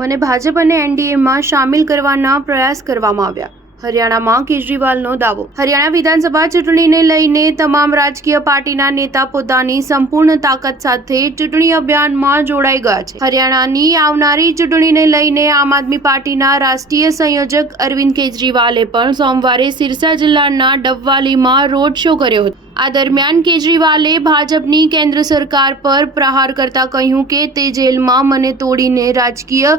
મને ભાજપ અને એનડીએમાં સામેલ કરવાના પ્રયાસ કરવામાં આવ્યા. હરિયાણામાં કેજરીવાલનો દાવો. હરિયાણા વિધાનસભા ચૂંટણીને લઈને તમામ રાજકીય પાર્ટીના નેતા પોતાની સંપૂર્ણ તાકાત સાથે ચૂંટણી અભિયાનમાં જોડાઈ ગયા છે. હરિયાણાની આવનારી ચૂંટણીને લઈને આમ આદમી પાર્ટીના રાષ્ટ્રીય સંયોજક અરવિંદ કેજરીવાલે પણ સોમવારે સિરસા જિલ્લાના ડબવાલીમાં રોડ શો કર્યો હતો. આ દરમિયાન કેજરીવાલે ભાજપની કેન્દ્ર સરકાર પર પ્રહાર કરતા કહ્યું કે તે જેલમાં મને તોડીને રાજકીય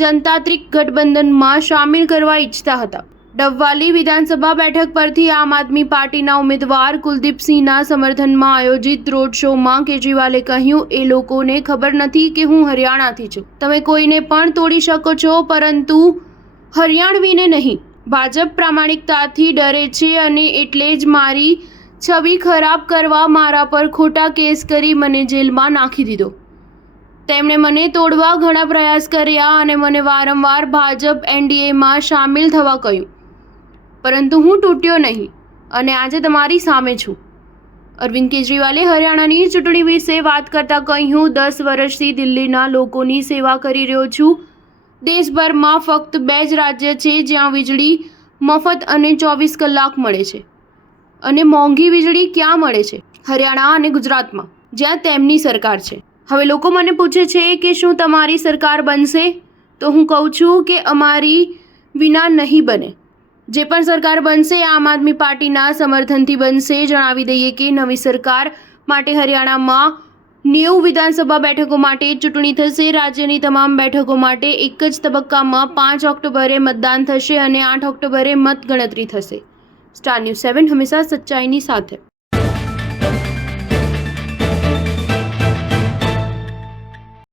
જનતાંત્રિક ગઠબંધનમાં સામેલ કરવા ઈચ્છતા હતા. ડબવાલી વિધાનસભા બેઠક પરથી આમ આદમી પાર્ટીના ઉમેદવાર કુલદીપસિંહના સમર્થનમાં આયોજિત રોડ શોમાં કેજરીવાલે કહ્યું, એ લોકોને ખબર નથી કે હું હરિયાણાથી છું. તમે કોઈને પણ તોડી શકો છો, પરંતુ હરિયાણવીને નહીં. ભાજપ પ્રામાણિકતાથી ડરે છે અને એટલે જ મારી છબી ખરાબ કરવા મારા પર ખોટા કેસ કરી મને જેલમાં નાખી દીધો. તેમણે મને તોડવા ઘણા પ્રયાસ કર્યા અને મને વારંવાર ભાજપ એનડીએમાં સામેલ થવા કહ્યું, પરંતુ હું તૂટ્યો નહીં અને આજે તમારી સામે છું. અરવિંદ કેજરીવાલે હરિયાણાની ચૂંટણી વિશે વાત કરતા કહ્યું, 10 વર્ષથી દિલ્હીના લોકોની સેવા કરી રહ્યો છું. દેશભરમાં ફક્ત 2 જ રાજ્ય છે જ્યાં વીજળી મફત અને 24 કલાક મળે છે. અને મોંઘી વીજળી ક્યાં મળે છે? હરિયાણા અને ગુજરાતમાં, જ્યાં તેમની સરકાર છે. હવે લોકો મને પૂછે છે કે શું તમારી સરકાર બનશે? તો હું કહું છું કે અમારી વિના નહીં બને. જે પણ સરકાર બનશે આમ આદમી પાર્ટીના સમર્થનથી બનશે. જણાવી દઈએ કે નવી સરકાર માટે હરિયાણામાં 90 વિધાનસભા બેઠકો માટે ચૂંટણી થશે. રાજ્યની તમામ બેઠકો માટે એક જ તબક્કામાં 5 ઓક્ટોબરે મતદાન થશે અને 8 ઓક્ટોબરે મતગણતરી થશે. સ્ટાર ન્યૂઝ 7 હંમેશા સચ્ચાઈની સાથે.